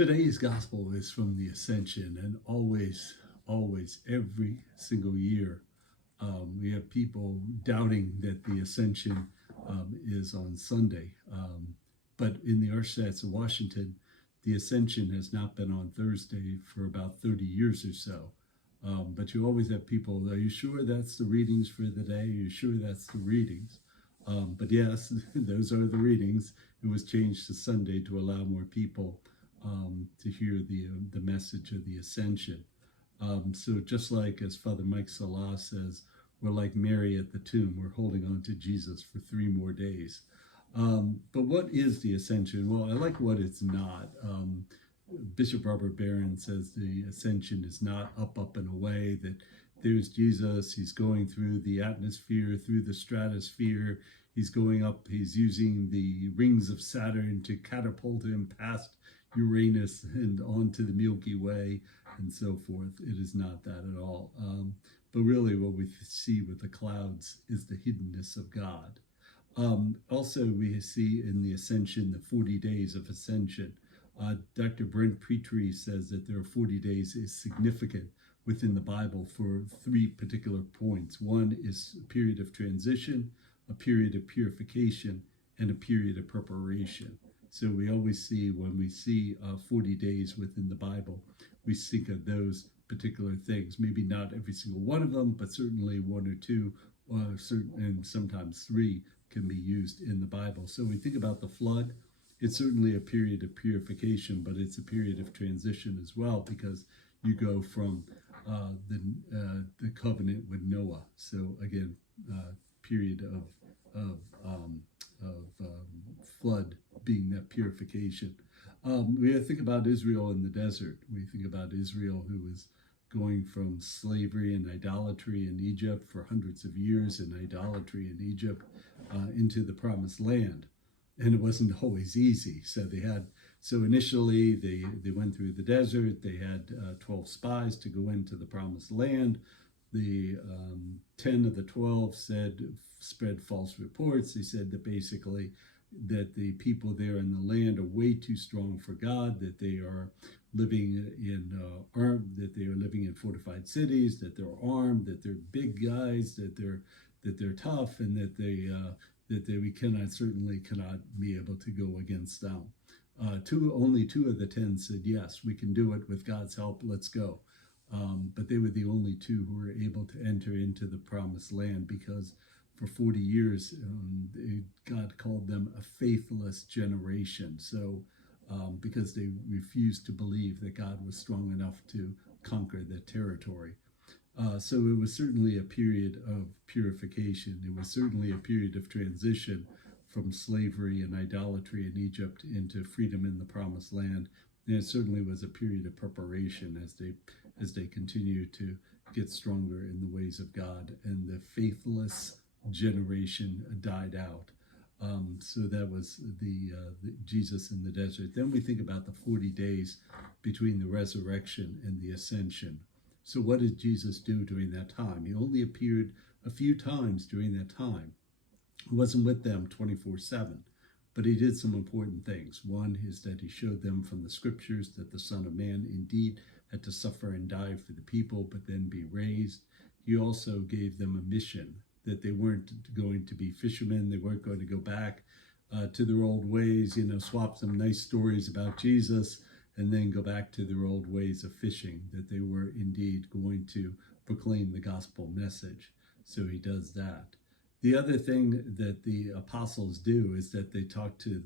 Today's gospel is from the Ascension, and always, every single year, we have people doubting that the Ascension is on Sunday. But in the Archdiocese of Washington, the Ascension has not been on Thursday for about 30 years or so. But you always have people, are you sure that's the readings for the day? Are you sure that's the readings? But yes, those are the readings. It was changed to Sunday to allow more people to hear the message of the Ascension. So just like as Father Mike Salah says, we're like Mary at the tomb. We're holding on to Jesus for 3 more days. But what is the Ascension? Well, I like what it's not. Bishop Robert Barron says the Ascension is not up, and away, that there's Jesus, he's going through the atmosphere, through the stratosphere, he's going up, he's using the rings of Saturn to catapult him past Uranus and onto the Milky Way and so forth. It is not that at all. But really what we see with the clouds is the hiddenness of God. Also, we see in the Ascension the 40 days of Ascension. Dr. Brent Petrie says that there are 40 days is significant within the Bible for 3 particular points. One is a period of transition, a period of purification, and a period of preparation. So we always see, when we see 40 days within the Bible, we think of those particular things. Maybe not every single one of them, but certainly 1 or 2, and sometimes 3 can be used in the Bible. So we think about the flood. It's certainly a period of purification, but it's a period of transition as well, because you go from the covenant with Noah. So again, period of flood being that purification. We think about Israel in the desert. We think about Israel, who was going from slavery and idolatry in Egypt for hundreds of years, and idolatry in Egypt into the promised land. And it wasn't always easy. So initially they went through the desert. They had 12 spies to go into the promised land. The 10 of the 12 spread false reports. They said that basically that the people there in the land are way too strong for God, that they are living in fortified cities, that they're armed, that they're big guys, that they're tough, and that we certainly cannot be able to go against them. Only 2 of the 10 said, yes, we can do it with God's help, let's go. But they were the only 2 who were able to enter into the promised land, because for 40 years, God called them a faithless generation. So because they refused to believe that God was strong enough to conquer the territory. So it was certainly a period of purification. It was certainly a period of transition from slavery and idolatry in Egypt into freedom in the promised land. And it certainly was a period of preparation as they continue to get stronger in the ways of God, and the faithless generation died out. So that was the Jesus in the desert. Then we think about the 40 days between the resurrection and the ascension. So what did Jesus do during that time? He only appeared a few times during that time. He wasn't with them 24/7, but he did some important things. One is that he showed them from the scriptures that the Son of Man indeed had to suffer and die for the people, but then be raised. He also gave them a mission, that they weren't going to be fishermen. They weren't going to go back to their old ways, swap some nice stories about Jesus and then go back to their old ways of fishing, that they were indeed going to proclaim the gospel message. So he does that. The other thing that the apostles do is that they talk to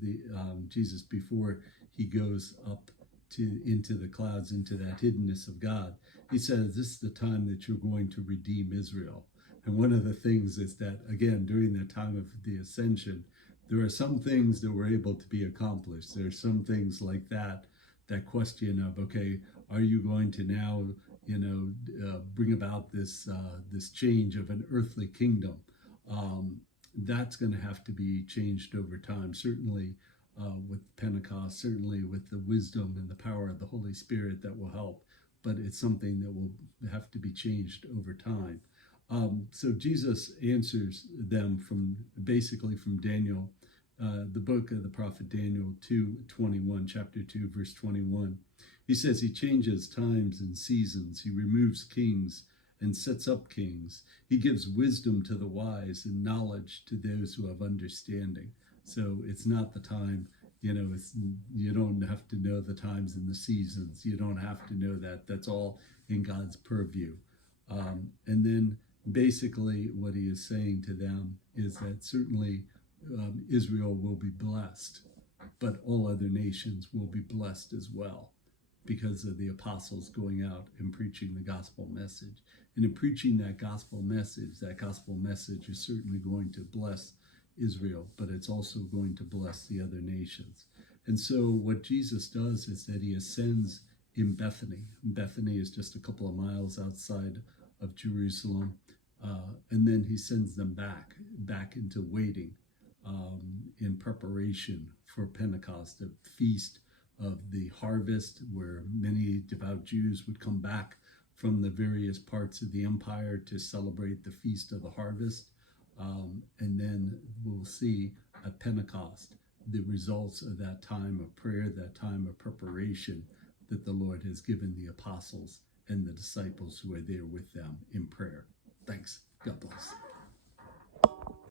Jesus before he goes up into the clouds, into that hiddenness of God. He says, this is the time that you're going to redeem Israel. And one of the things is that, again, during the time of the Ascension, there are some things that were able to be accomplished. There are some things like that question of, okay, are you going to now, bring about this change of an earthly kingdom? That's going to have to be changed over time, certainly with Pentecost, certainly with the wisdom and the power of the Holy Spirit that will help, but it's something that will have to be changed over time. So Jesus answers them from Daniel the book of the prophet Daniel 2:21, chapter 2, verse 21. He says he changes times and seasons. He removes kings and sets up kings. He gives wisdom to the wise and knowledge to those who have understanding. So it's not the time, you don't have to know the times and the seasons. You don't have to know that. That's all in God's purview. And then basically what he is saying to them is that certainly Israel will be blessed, but all other nations will be blessed as well, because of the apostles going out and preaching the gospel message. And in preaching that gospel message is certainly going to bless Israel, but it's also going to bless the other nations. And so what Jesus does is that he ascends in Bethany. Bethany is just a couple of miles outside of Jerusalem. And then he sends them back into waiting in preparation for Pentecost, a feast of the harvest, where many devout Jews would come back from the various parts of the empire to celebrate the feast of the harvest. And then we'll see at Pentecost the results of that time of prayer, that time of preparation that the Lord has given the apostles and the disciples who are there with them in prayer. Thanks. God bless.